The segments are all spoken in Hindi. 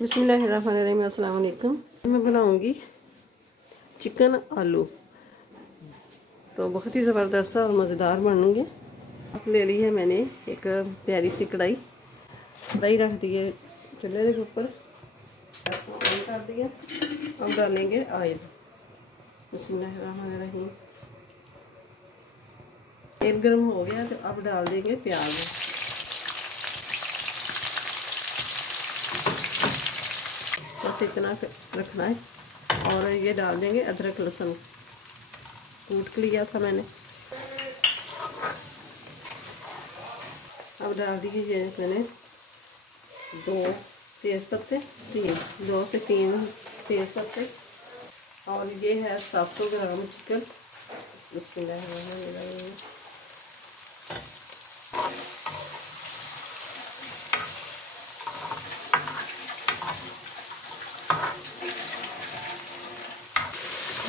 बिस्मिल्लाहिर्रहमानिर्रहीम। अस्सलाम वालेकुम। मैं बनाऊंगी चिकन आलू, तो बहुत ही ज़बरदस्त और मज़ेदार बनूंगी। ले ली है मैंने एक प्यारी सी कढ़ाई रख दी है चूल्हे के ऊपर, ऑन कर दिया। अब डालेंगे ऑयल। बिस्मिल्लाहिर्रहमानिर्रहीम। तेल गर्म हो गया तो अब डाल देंगे प्याज। बस इतना रखना है। और ये डाल देंगे अदरक लहसुन, कूट के लिया था मैंने। अब डाल दीजिए मैंने 2 तेज़ पत्ते, 2 से 3 तेज़ पत्ते। और ये है 700 ग्राम चिकन। बिस्मिल्लाहिर्रहमानिर्रहीम।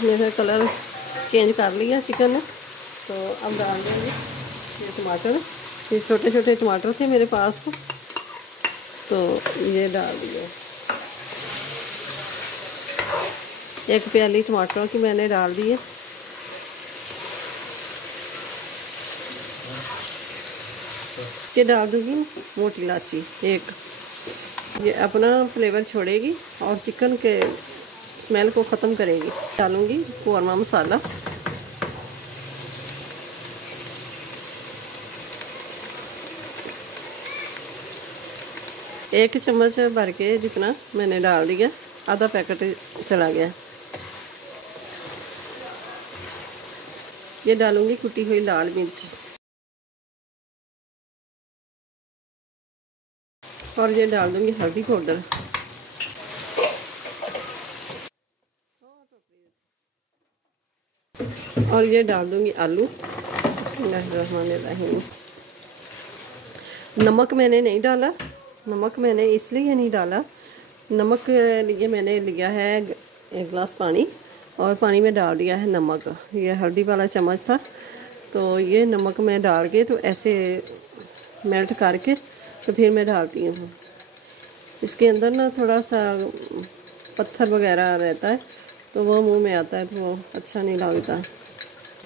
मैंने कलर चेंज कर लिया चिकन ने, तो अब डाल देंगे ये टमाटर। ये छोटे छोटे टमाटर थे मेरे पास, तो ये डाल दिए। 1 प्याली टमाटरों की मैंने डाल दिए। ये डाल दूँगी मोटी इलायची 1। ये अपना फ्लेवर छोड़ेगी और चिकन के स्मेल को ख़त्म करेगी। डालूँगी कौरमा मसाला, एक चम्मच भर के जितना मैंने डाल दिया, आधा पैकेट चला गया। ये डालूँगी कुटी हुई लाल मिर्च, और ये डाल दूँगी हल्दी पाउडर। और ये डाल दूँगी आलू। बिस्मिल्लाहिर्रहमानिर्रहीम। नमक मैंने नहीं डाला। नमक मैंने इसलिए नहीं डाला, नमक लिए मैंने लिया है 1 गिलास पानी, और पानी में डाल दिया है नमक। ये हल्दी वाला चम्मच था, तो ये नमक मैं डाल के तो ऐसे मेल्ट करके तो फिर मैं डालती हूँ। इसके अंदर ना थोड़ा सा पत्थर वगैरह रहता है, तो वो मुंह में आता है, तो वो अच्छा नहीं लगता।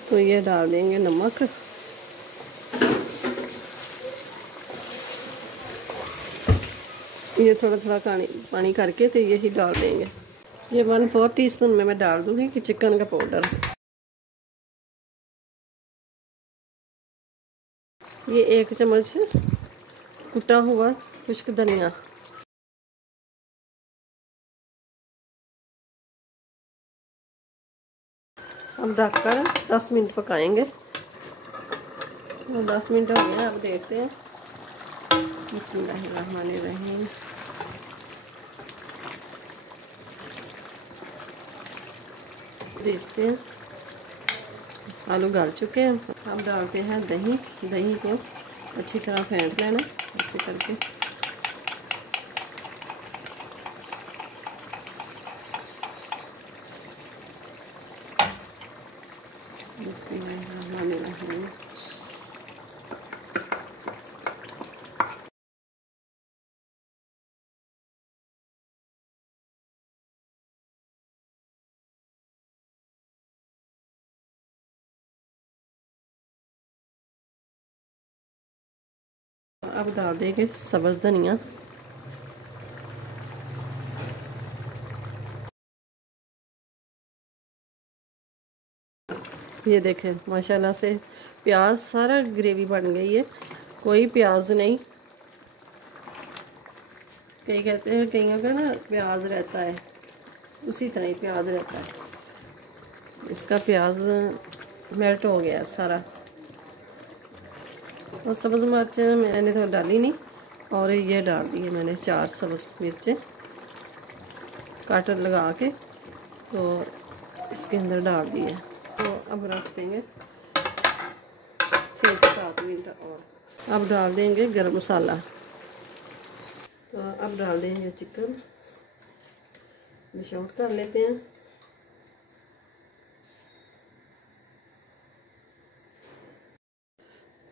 तो ये डाल देंगे नमक। ये थोड़ा थोड़ा पानी करके तो यही डाल देंगे। ये 1/4 टीस्पून में मैं डाल दूँगी कि चिकन का पाउडर। ये 1 चम्मच कुटा हुआ खुश्क धनिया। अब ढककर 10 मिनट पकाएंगे। 10 मिनट हो गए, अब देखते हैं। बिस्मिल्लाहिर्रहमानिर्रहीम। देखते हैं आलू गल चुके हैं। अब डालते हैं दही। दही को अच्छी तरह फेंट लेना ऐसे करके। बिस्मिल्लाहिर्रहमानिर्रहीम। अब डाल देंगे सब्ज़ धनिया। ये देखें माशाल्लाह से प्याज सारा ग्रेवी बन गई है, कोई प्याज नहीं। कई कहते हैं कईयों का ना प्याज रहता है, उसी तरह ही प्याज रहता है। इसका प्याज मेल्ट हो गया सारा। और सब्ज़ मिर्चें मैंने तो डाली नहीं, और ये डाल दी है मैंने 4 सब्ज़ मिर्चें काट लगा के, तो इसके अंदर डाल दिए। तो अब रख देंगे 6 से 7 मिनट और। अब डाल देंगे गरम मसाला। तो अब डाल देंगे चिकन, डिश आउट कर लेते हैं।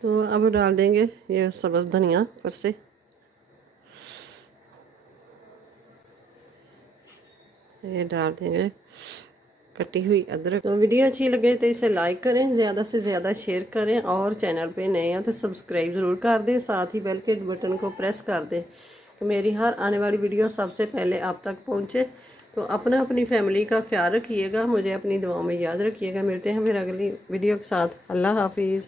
तो अब डाल देंगे ये सब्ज़ धनिया ऊपर से। ये डाल देंगे कटी हुई अदरक। तो वीडियो अच्छी लगे तो इसे लाइक करें, ज़्यादा से ज़्यादा शेयर करें, और चैनल पे नए हैं तो सब्सक्राइब ज़रूर कर दें, साथ ही बेल के बटन को प्रेस कर दें कि मेरी हर आने वाली वीडियो सबसे पहले आप तक पहुंचे। तो अपनी फैमिली का ख्याल रखिएगा, मुझे अपनी दुआओं में याद रखिएगा। मिलते हैं फिर अगली वीडियो के साथ। अल्लाह हाफिज़।